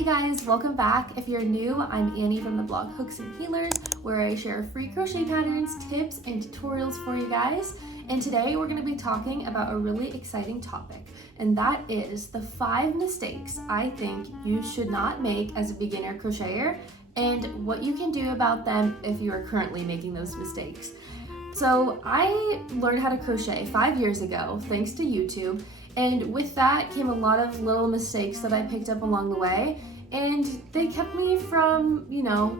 Hey guys, welcome back. If you're new, I'm Annie from the blog Hooks and Healers, where I share free crochet patterns, tips, and tutorials for you guys. And today we're going to be talking about a really exciting topic, and that is the 5 mistakes I think you should not make as a beginner crocheter and what you can do about them if you are currently making those mistakes. So I learned how to crochet 5 years ago thanks to YouTube. And with that came a lot of little mistakes that I picked up along the way, and they kept me from,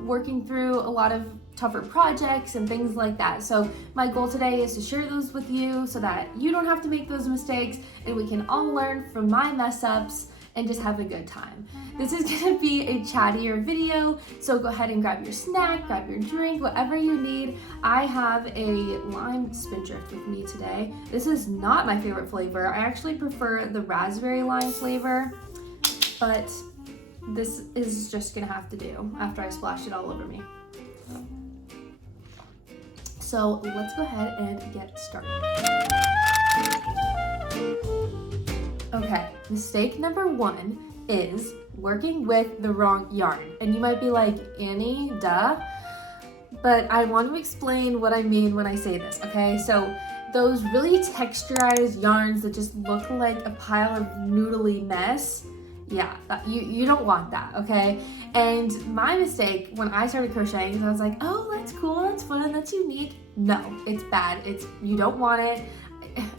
working through a lot of tougher projects and things like that. So my goal today is to share those with you so that you don't have to make those mistakes and we can all learn from my mess ups and just have a good time. This is gonna be a chattier video, so go ahead and grab your snack, grab your drink, whatever you need. I have a lime spindrift with me today. This is not my favorite flavor. I actually prefer the raspberry lime flavor, but this is just gonna have to do after I splash it all over me. So let's go ahead and get started. Okay, mistake number 1 is working with the wrong yarn. And you might be like, Annie, duh. But I want to explain what I mean when I say this, okay? So those really texturized yarns that just look like a pile of noodly mess, yeah, you don't want that, okay? And my mistake when I started crocheting is I was like, oh, that's cool, that's fun, that's unique. No, it's bad. You don't want it.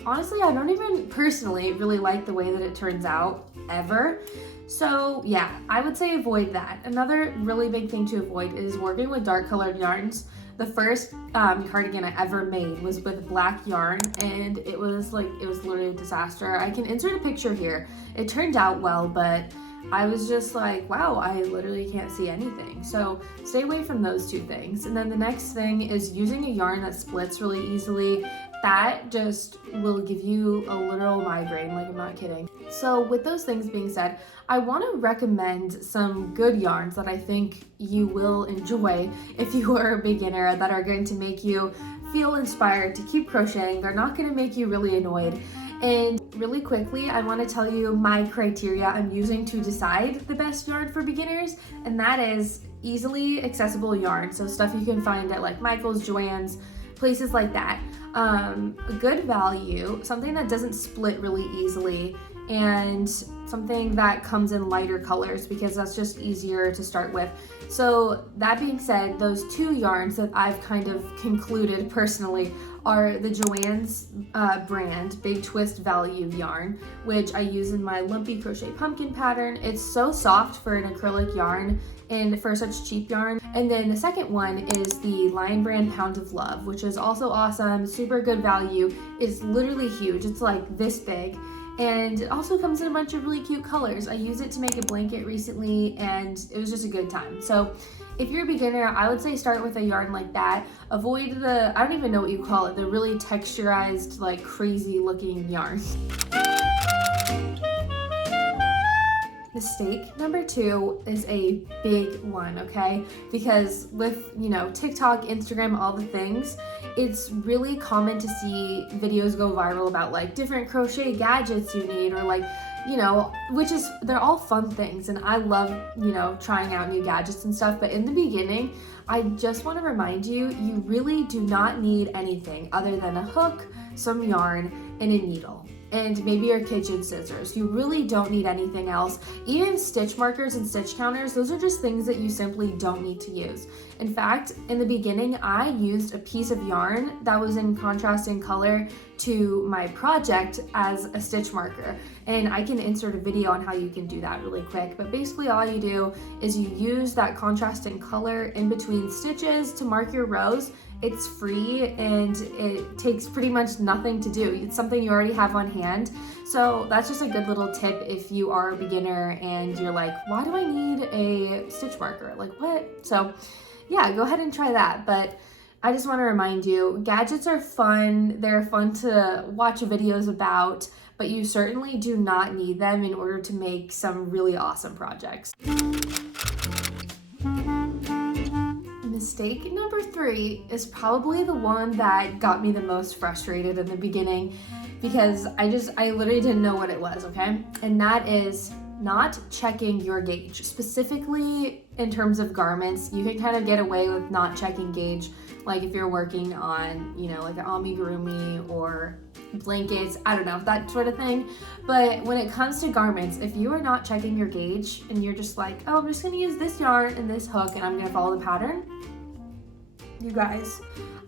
Honestly, I don't even personally really like the way that it turns out ever. So yeah, I would say avoid that. Another really big thing to avoid is working with dark colored yarns. The first cardigan I ever made was with black yarn, and it was literally a disaster. I can insert a picture here. It turned out well, but I was just like, wow, I literally can't see anything. So stay away from those 2 things. And then the next thing is using a yarn that splits really easily. That just will give you a literal migraine, like I'm not kidding. So with those things being said, I want to recommend some good yarns that I think you will enjoy if you are a beginner, that are going to make you feel inspired to keep crocheting. They're not going to make you really annoyed. And really quickly, I want to tell you my criteria I'm using to decide the best yarn for beginners, and that is easily accessible yarn. So stuff you can find at like Michael's, Joann's, places like that. A good value, something that doesn't split really easily, and something that comes in lighter colors because that's just easier to start with. So that being said, those 2 yarns that I've kind of concluded personally are the Joann's brand Big Twist Value yarn, which I use in my lumpy crochet pumpkin pattern. It's so soft for an acrylic yarn and for such cheap yarn. And then the second one is the Lion brand Pound of Love, which is also awesome, super good value. It's literally huge. It's like this big. And it also comes in a bunch of really cute colors. I used it to make a blanket recently, and it was just a good time. So if you're a beginner, I would say start with a yarn like that. Avoid the, I don't even know what you call it, the really texturized, like crazy looking yarn. Mistake number 2 is a big one, okay? Because with, TikTok, Instagram, all the things, it's really common to see videos go viral about like different crochet gadgets you need, or like, they're all fun things, and I love, trying out new gadgets and stuff. But in the beginning, I just want to remind you, you really do not need anything other than a hook, some yarn, and a needle, and maybe your kitchen scissors. You really don't need anything else. Even stitch markers and stitch counters, those are just things that you simply don't need to use. In fact, in the beginning, I used a piece of yarn that was in contrasting color to my project as a stitch marker. And I can insert a video on how you can do that really quick. But basically all you do is you use that contrasting color in between stitches to mark your rows. It's free and it takes pretty much nothing to do. It's something you already have on hand. So that's just a good little tip if you are a beginner and you're like, why do I need a stitch marker? Like what? So yeah, go ahead and try that. But I just want to remind you, gadgets are fun. They're fun to watch videos about, but you certainly do not need them in order to make some really awesome projects. Mistake number 3 is probably the one that got me the most frustrated in the beginning, because I literally didn't know what it was, okay? And that is not checking your gauge. Specifically in terms of garments, you can kind of get away with not checking gauge, like if you're working on, you know, like an amigurumi or blankets, I don't know, that sort of thing. But when it comes to garments, if you are not checking your gauge and you're just like, oh, I'm just gonna use this yarn and this hook and I'm gonna follow the pattern, you guys,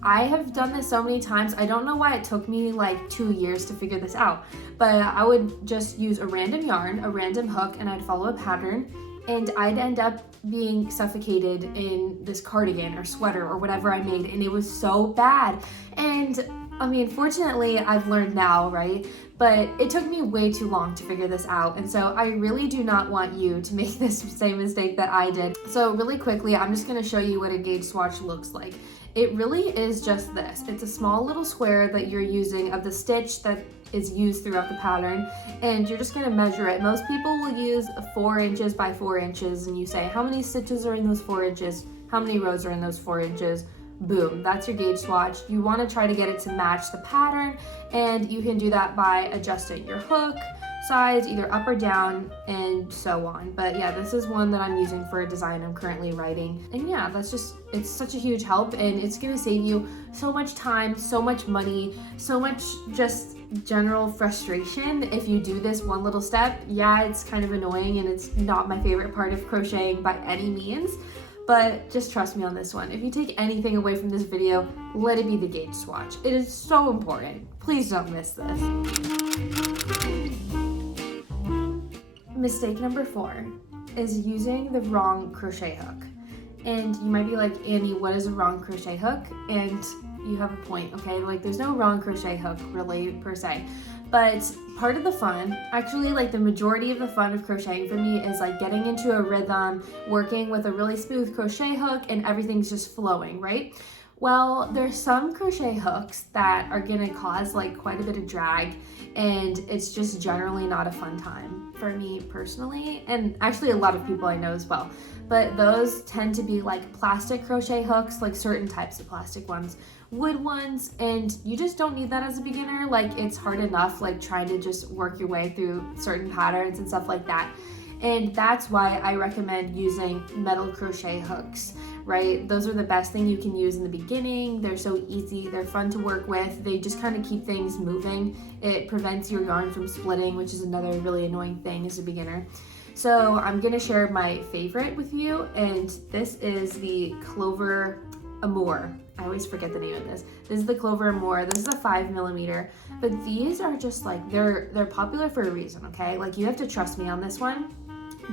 I have done this so many times. I don't know why it took me like 2 years to figure this out, but I would just use a random yarn, a random hook, and I'd follow a pattern, and I'd end up being suffocated in this cardigan or sweater or whatever I made, and it was so bad. And I mean, fortunately, I've learned now, right? But it took me way too long to figure this out, and so I really do not want you to make this same mistake that I did. So really quickly, I'm just gonna show you what a gauge swatch looks like. It really is just this. It's a small little square that you're using of the stitch that is used throughout the pattern, and you're just gonna measure it. Most people will use 4 inches by 4 inches, and you say how many stitches are in those 4 inches, how many rows are in those 4 inches. Boom, that's your gauge swatch. You want to try to get it to match the pattern, and you can do that by adjusting your hook size either up or down and so on. But yeah, this is one that I'm using for a design I'm currently writing, and yeah, it's such a huge help, and it's gonna save you so much time, so much money, so much just general frustration if you do this one little step. Yeah, it's kind of annoying and it's not my favorite part of crocheting by any means, but just trust me on this one. If you take anything away from this video, let it be the gauge swatch. It is so important. Please don't miss this. Mistake number 4 is using the wrong crochet hook. And you might be like, Annie, what is a wrong crochet hook? And you have a point, okay? Like, there's no wrong crochet hook really per se. But part of the fun, actually like the majority of the fun of crocheting for me, is like getting into a rhythm, working with a really smooth crochet hook, and everything's just flowing, right? Well, there's some crochet hooks that are gonna cause like quite a bit of drag, and it's just generally not a fun time for me personally, and actually a lot of people I know as well. But those tend to be like plastic crochet hooks, like certain types of plastic ones, wood ones, and you just don't need that as a beginner. Like, it's hard enough like trying to just work your way through certain patterns and stuff like that. And that's why I recommend using metal crochet hooks, right? Those are the best thing you can use in the beginning. They're so easy, they're fun to work with, they just kind of keep things moving. It prevents your yarn from splitting, which is another really annoying thing as a beginner. So I'm gonna share my favorite with you, and this is the Clover Amour. I always forget the name of this. This is the Clover Amour. This is a 5mm, but these are just like, they're popular for a reason, okay? Like, you have to trust me on this one.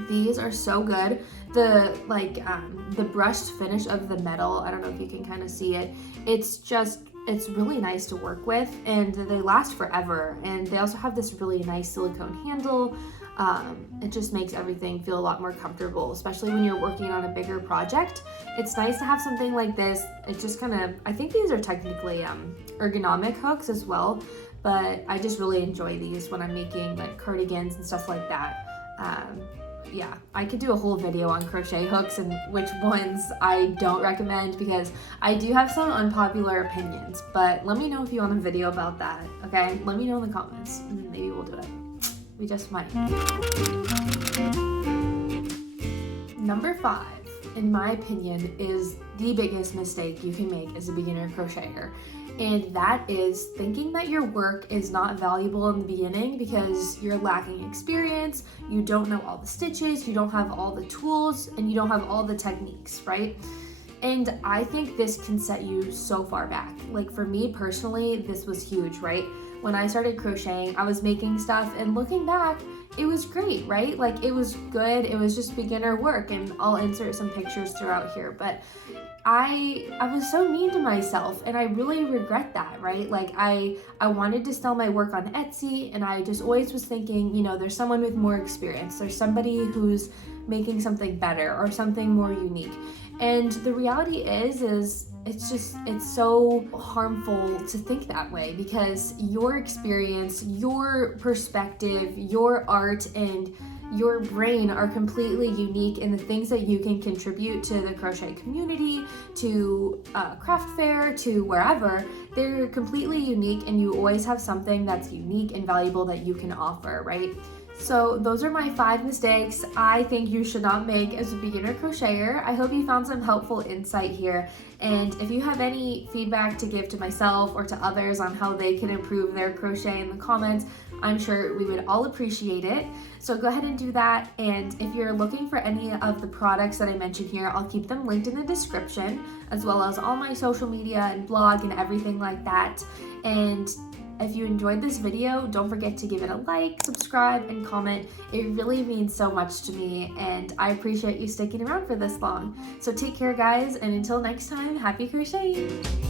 These are so good. The brushed finish of the metal, I don't know if you can kind of see it. It's really nice to work with, and they last forever. And they also have this really nice silicone handle. It just makes everything feel a lot more comfortable, especially when you're working on a bigger project. It's nice to have something like this. It just kind of, I think these are technically ergonomic hooks as well, but I just really enjoy these when I'm making like cardigans and stuff like that. Yeah, I could do a whole video on crochet hooks and which ones I don't recommend, because I do have some unpopular opinions, but let me know if you want a video about that, okay? Let me know in the comments, and maybe we'll do it. We just might. Number 5, in my opinion, is the biggest mistake you can make as a beginner crocheter. And that is thinking that your work is not valuable in the beginning because you're lacking experience, you don't know all the stitches, you don't have all the tools, and you don't have all the techniques, right? And I think this can set you so far back. Like, for me personally, this was huge, right? When I started crocheting, I was making stuff, and looking back, it was great, right? Like, it was good, it was just beginner work, and I'll insert some pictures throughout here, but I was so mean to myself, and I really regret that, right? Like, I wanted to sell my work on Etsy, and I just always was thinking, you know, there's someone with more experience, there's somebody who's making something better or something more unique. And the reality is it's so harmful to think that way, because your experience, your perspective, your art, and your brain are completely unique, in the things that you can contribute to the crochet community, to craft fair, to wherever. They're completely unique, and you always have something that's unique and valuable that you can offer, right? So those are my 5 mistakes I think you should not make as a beginner crocheter. I hope you found some helpful insight here. And if you have any feedback to give to myself or to others on how they can improve their crochet in the comments, I'm sure we would all appreciate it. So go ahead and do that. And if you're looking for any of the products that I mentioned here, I'll keep them linked in the description, as well as all my social media and blog and everything like that. And if you enjoyed this video, don't forget to give it a like, subscribe, and comment. It really means so much to me, and I appreciate you sticking around for this long. So take care, guys, and until next time, happy crocheting!